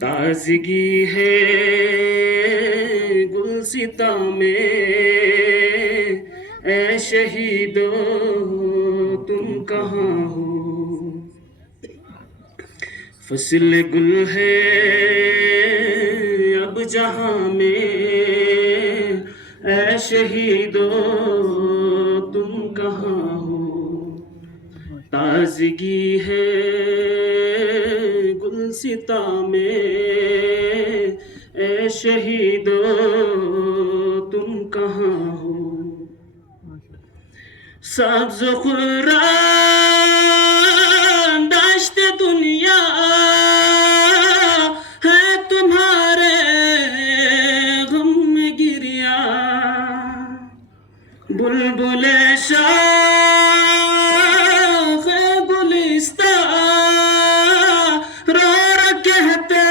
ताजगी है गुलसिता में, ऐ शहीदो तुम कहाँ हो। फसल गुल है अब जहां में, ऐ शहीदो तुम कहाँ हो। ताजगी है गुलसिता में, ऐ शहीदो तुम कहाँ हो। सब्ज़ खुर्राम दाश्त दुनिया है तुम्हारे गम में गिरिया। बुलबुले शाख गुलिस्ता रो रो कहते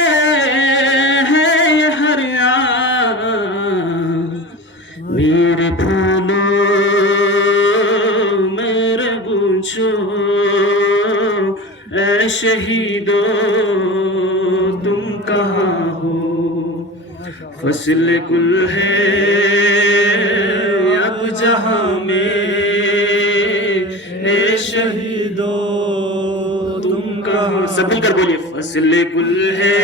हैं ये हरिया। मेरे फूलो मेरे गुंचो, ऐ शहीदो तुम कहाँ हो। फसल गुल है अब जहां में, ऐ शहीदो तुम कहाँ। सब मिलकर बोलिए, फसल गुल है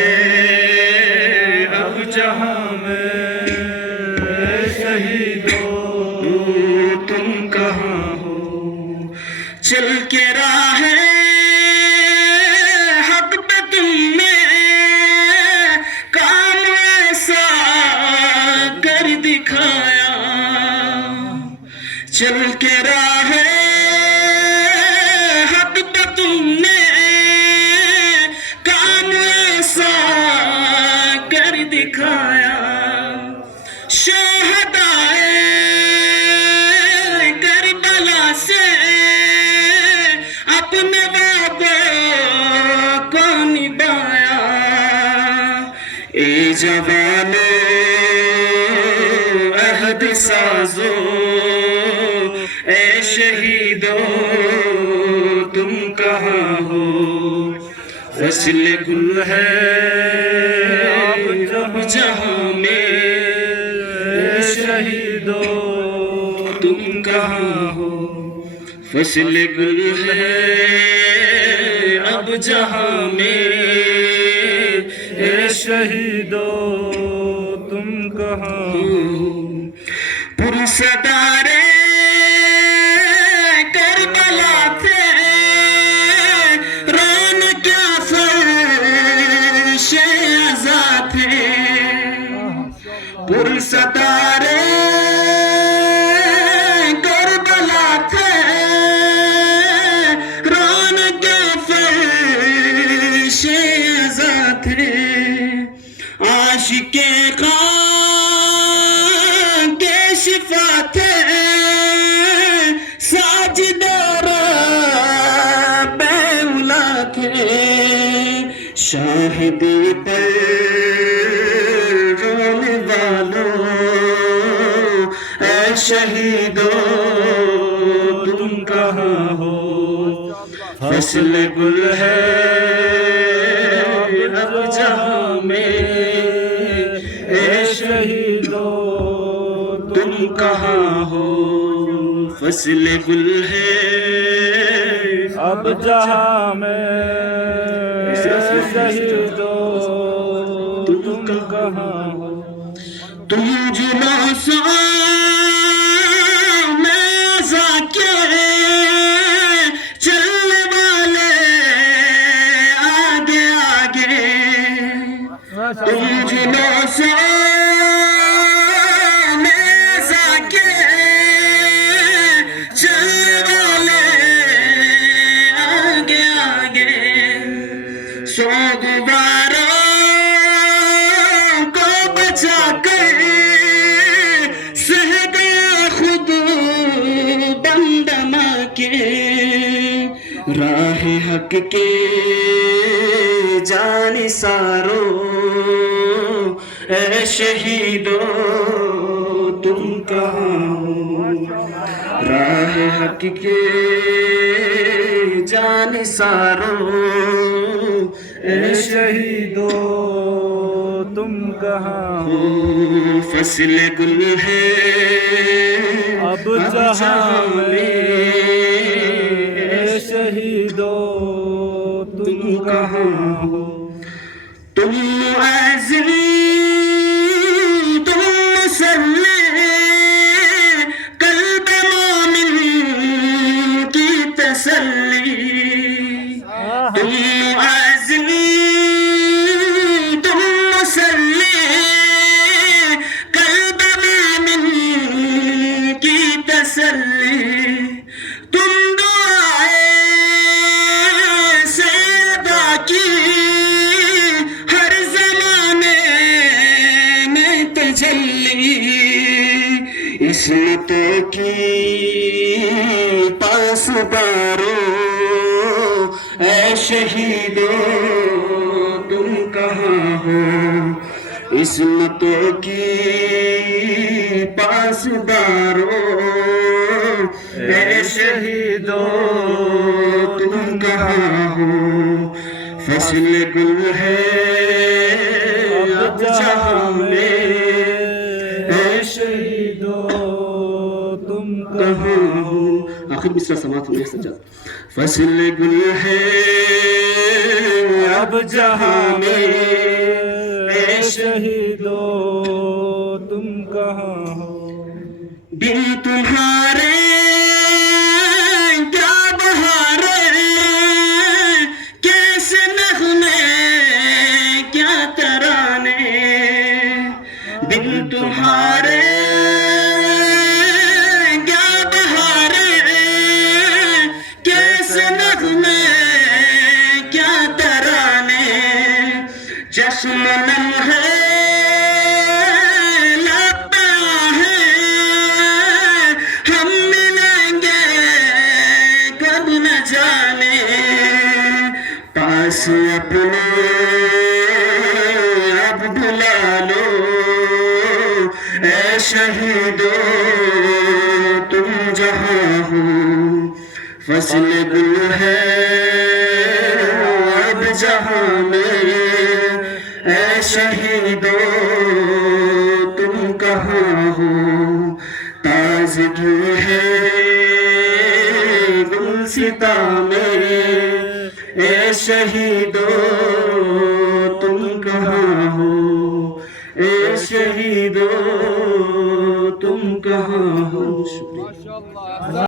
अब जहां में, ऐ शहीदो तुम कहाँ हो। चल के राहे हक पे तुमने काम ऐसा कर दिखाया। चल के राहे हक पे तुमने काम ऐसा कर दिखाया। शहदाए करबला से अपने वादों को निभाया। ए जवानों अहद साजो, ऐ शहीदों तुम कहाँ हो। फसल गुल है अब जहां में, ऐ शहीदों तुम कहाँ हो। फसल गुल है अब जहां में, ऐ शहीदों तुम कहाँ हो। पुरसदारे करबला थे रोन क्या फर्शे अज़ा थे। पुरसदारे करबला थे रोन के फर्शे अज़ा थे। आशिके खां के शिफा थे साजदार बेउला थे। शाहिदी पर रोने वालों, ऐ शहीदों तुम कहाँ हो। फसल गुल है अब जहां में, ऐ शहीदों तुम कहाँ हो। फसल गुल है अब जहां में, ऐ शहीदों तुम कहाँ हो। तुम जुलूसों में आज़ा के चलने वाले आगे आगे। तुम जुलूसों में आज़ा के चलने वाले आगे आगे। सो गुबारों को बचा कर सह गया खुद बंदमा के। राह हक के जानिसारो, ऐ शहीदों तुम कहाँ हो। राह हक के जानिसारो, ए शहीदो तुम कहाँ हो, फसल गुल है अब जहां में। ए शहीदो तुम कहाँ हो, तुम मुअज़्ज़िन तुम मुसल्ली कल्ब मोमिन की तसल्ली। तुम मुअज़्ज़िन तुम मुसल्ली कल्ब मोमिन की तसल्ली। तुम दुआए सैयदा की हर ज़माने में तजल्ली। इस्मतों की पासदारो ऐ शहीदो तुम कहाँ हो, इस्मतों की पासदारो ऐ शहीदो तुम कहाँ हो। फसल गुल है अब जहां में, ऐ शहीदो तुम कहाँ हो। आखिर मिसरा समात हुई सज्जाद। फसल गुल है अब जहां में, ऐ शहीदो तुम कहाँ हो, बिन तुम्हारे क्या बहारे, कैसे नगमे क्या तराने। बिन तुम्हारे क्या बहारे, कैसे नगमे क्या तराने। जश्न लम्हे लगता है हम मिलेंगे कब न जाने। पास अपने अब बुला लो ऐ शहीदो तुम जहाँ हो। फसल गुल है अब जहां में, ऐ शहीदो तुम कहाँ हो। ताज़गी है गुलसिता में, ऐ शहीदो तुम कहाँ हो, ऐ शहीदो तुम कहाँ हो।